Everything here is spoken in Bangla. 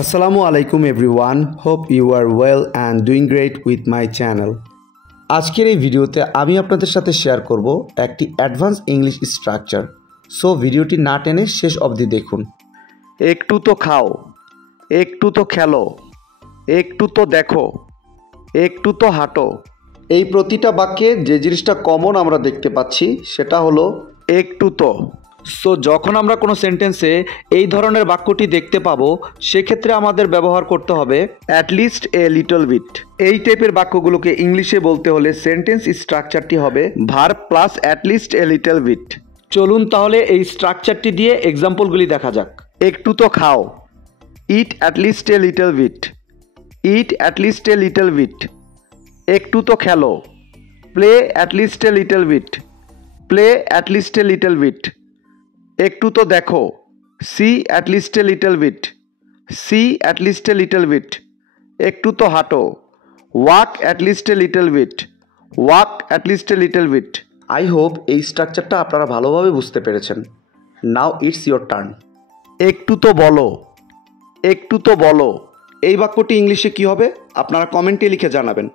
Assalamu alaikum everyone. Hope you are well and doing great with my channel. আজকের এই ভিডিওতে আমি আপনাদের সাথে শেয়ার করব একটি অ্যাডভান্স ইংলিশ স্ট্রাকচার। সো ভিডিওটি না টেনে শেষ অবধি দেখুন। একটু তো খাও, একটু তো খেলো, একটু তো দেখো, একটু তো হাঁটো। এই প্রতিটা বাক্যে যে জিনিসটা কমন আমরা দেখতে পাচ্ছি সেটা হলো একটু তো। সো যখন আমরা কোনো সেন্টেন্সে এই ধরনের বাক্যটি দেখতে পাবো সেক্ষেত্রে আমাদের ব্যবহার করতে হবে অ্যাটলিস্ট এ লিটল বিট। এই টাইপের বাক্যগুলোকে ইংলিশে বলতে হলে সেন্টেন্স স্ট্রাকচারটি হবে verb plus at least a little bit. চলুন তাহলে এই স্ট্রাকচারটি দিয়ে এক্সাম্পলগুলি দেখা যাক। একটু তো খাও, eat at least a little bit, eat at least a little bit. একটু তো খেলো, play at least a little bit, play at least a little bit. একটু তো দেখো, see at least a little bit, see at least a little bit. একটু তো হাঁটো, walk at least a little bit, walk at least a little bit. I hope এই স্ট্রাকচারটা আপনারা ভালোভাবে বুঝতে পেরেছেন। Now it's your turn. একটু তো বলো, একটু তো বলো। এই বাক্যটি ইংলিশে কী হবে আপনারা কমেন্টে লিখে জানাবেন।